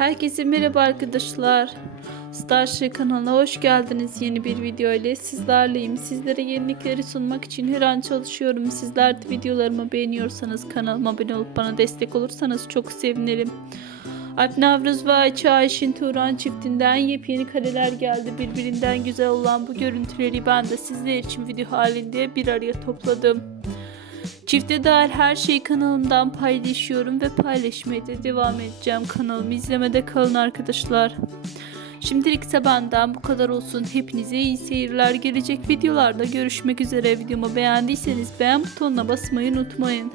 Herkese merhaba arkadaşlar. Starship kanalına hoş geldiniz yeni bir video ile sizlerleyim. Sizlere yenilikleri sunmak için her an çalışıyorum. Sizler de videolarımı beğeniyorsanız kanalıma abone olup bana destek olursanız çok sevinirim. Alp Navruz ve Ayça Ayşin Turan çiftinden yepyeni kareler geldi. Birbirinden güzel olan bu görüntüleri ben de sizler için video halinde bir araya topladım. Çifte dair her şeyi kanalımdan paylaşıyorum ve paylaşmaya da devam edeceğim. Kanalımı izlemede kalın arkadaşlar. Şimdilik ise benden bu kadar olsun. Hepinize iyi seyirler. Gelecek videolarda görüşmek üzere. Videomu beğendiyseniz beğen butonuna basmayı unutmayın.